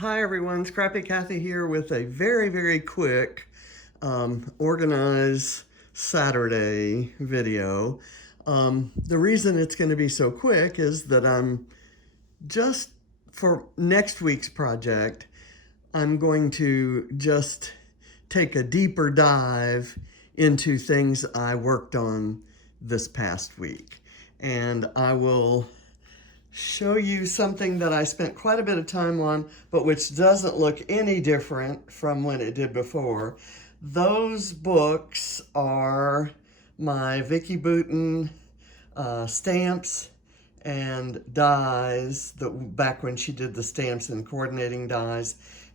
Hi everyone, Scrappy Kathy here with a very quick organize Saturday video. The reason it's going to be so quick is that I'm just for next week's project, I'm going to just take a deeper dive into things I worked on this past week. And I will show you something that I spent quite a bit of time on, but which doesn't look any different from when it did before. Those books are my Vicki Boutin stamps and dies, back when she did the stamps and coordinating dies,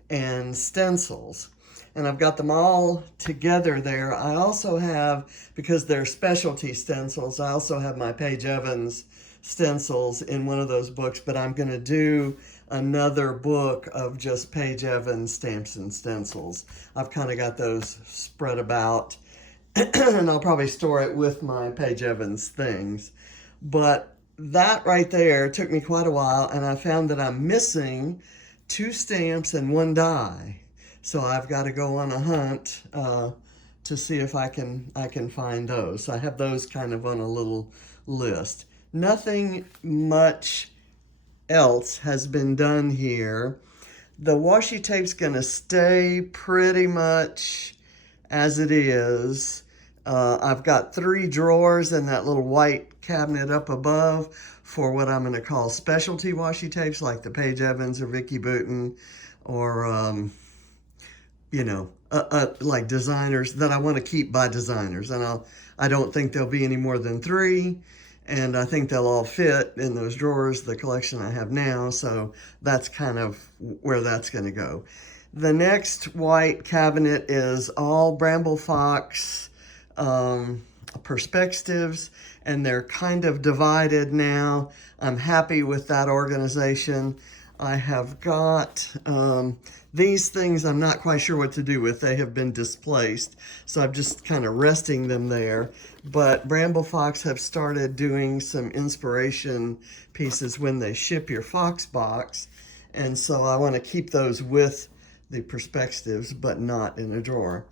and stencils. And I've got them all together there. I also have, because they're specialty stencils, I also have my Paige Evans stencils in one of those books, but I'm going to do another book of just Paige Evans stamps and stencils. I've kind of got those spread about, and I'll probably store it with my Paige Evans things. But that right there took me quite a while, and I found that I'm missing 2 stamps and 1 die. So I've got to go on a hunt to see if I can find those. So I have those kind of on a little list. Nothing much else has been done here. The washi tape's going to stay pretty much as it is. I've got 3 drawers in that little white cabinet up above for what I'm going to call specialty washi tapes, like the Paige Evans or Vicki Boutin, or like designers that I want to keep by designers. And I don't think there'll be any more than 3. And I think they'll all fit in those drawers, the collection I have now. So that's kind of where that's going to go. The next white cabinet is all Bramble Fox perspectives, and they're kind of divided now. I'm happy with that organization. I have got these things I'm not quite sure what to do with. They have been displaced, so I'm just kind of resting them there. But Bramble Fox have started doing some inspiration pieces when they ship your Fox box, and so I want to keep those with the perspectives, but not in a drawer.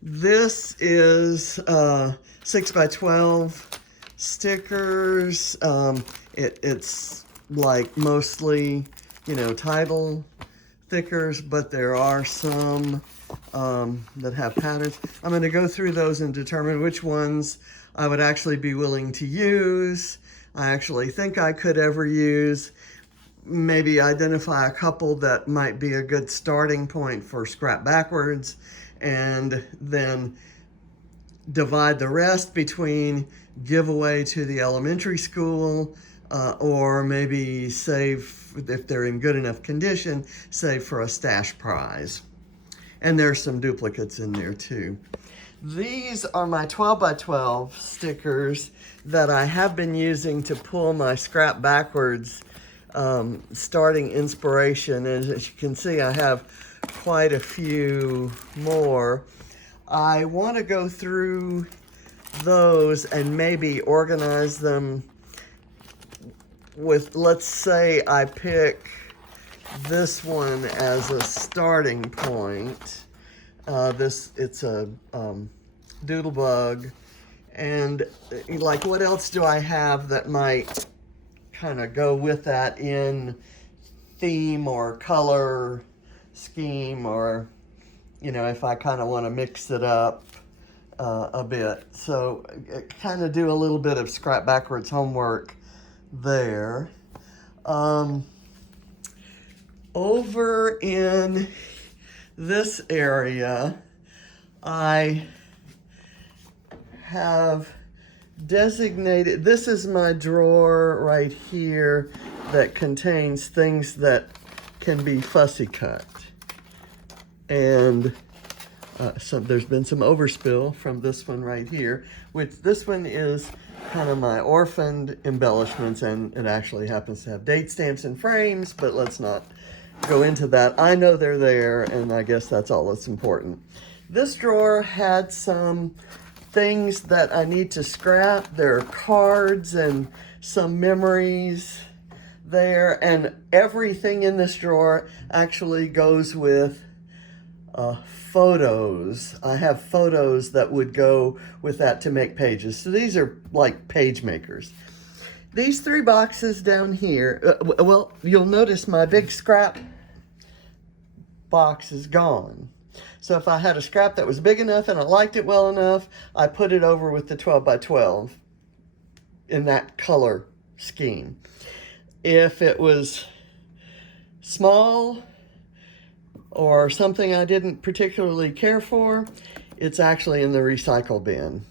This is 6x12 stickers. It's like mostly, title thickers, but there are some that have patterns. I'm going to go through those and determine which ones I would actually be willing to use. I actually think I could ever use. Maybe identify a couple that might be a good starting point for scrap backwards, and then divide the rest between giveaway to the elementary school, or maybe save, if they're in good enough condition, save for a stash prize. And there's some duplicates in there too. These are my 12x12 stickers that I have been using to pull my scrap backwards starting inspiration. And as you can see, I have quite a few more. I want to go through those and maybe organize them with, let's say I pick this one as a starting point. It's a doodle bug. And like, what else do I have that might kind of go with that in theme or color scheme, or if I kind of want to mix it up a bit. So kind of do a little bit of scrap backwards homework there. Over in this area, I have designated, this is my drawer right here that contains things that can be fussy cut. And so there's been some overspill from this one right here, which this one is kind of my orphaned embellishments, and it actually happens to have date stamps and frames, but let's not go into that. I know they're there, and I guess that's all that's important. This drawer had some things that I need to scrap. There are cards and some memories there, and everything in this drawer actually goes with photos. I have photos that would go with that to make pages. So these are like page makers. These 3 boxes down here, well, you'll notice my big scrap box is gone. So if I had a scrap that was big enough and I liked it well enough, I put it over with the 12 by 12 in that color scheme. If it was small or something I didn't particularly care for, it's actually in the recycle bin.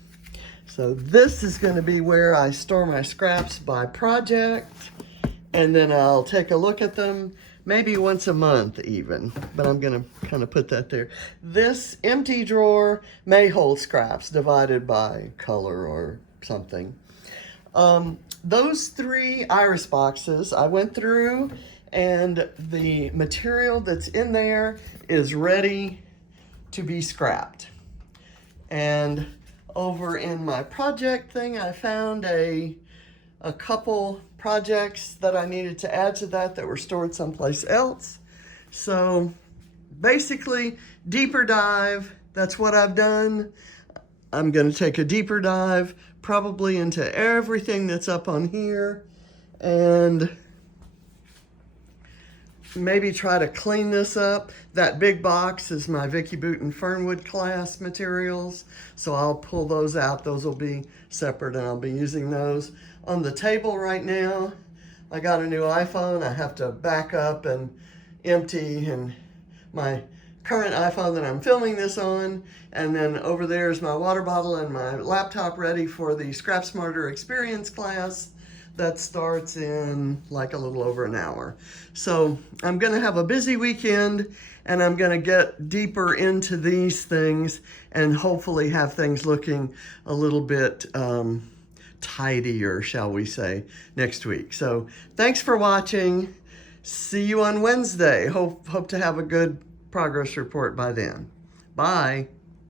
So this is going to be where I store my scraps by project, and then I'll take a look at them maybe once a month even, but I'm going to kind of put that there. This empty drawer may hold scraps divided by color or something. Those 3 iris boxes I went through, and the material that's in there is ready to be scrapped. And over in my project thing, I found a couple projects that I needed to add to that were stored someplace else. So basically, deeper dive, that's what I've done. I'm going to take a deeper dive probably into everything that's up on here, and maybe try to clean this up. That big box is my Vicki Boutin Fernwood class materials, so I'll pull those out. Those will be separate, and I'll be using those. On the table right now, I got a new iPhone. I have to back up and empty and my current iPhone that I'm filming this on, and then over there is my water bottle and my laptop ready for the Scrap Smarter Experience class that starts in like a little over an hour. So I'm gonna have a busy weekend, and I'm gonna get deeper into these things and hopefully have things looking a little bit tidier, shall we say, next week. So thanks for watching. See you on Wednesday. Hope to have a good progress report by then. Bye.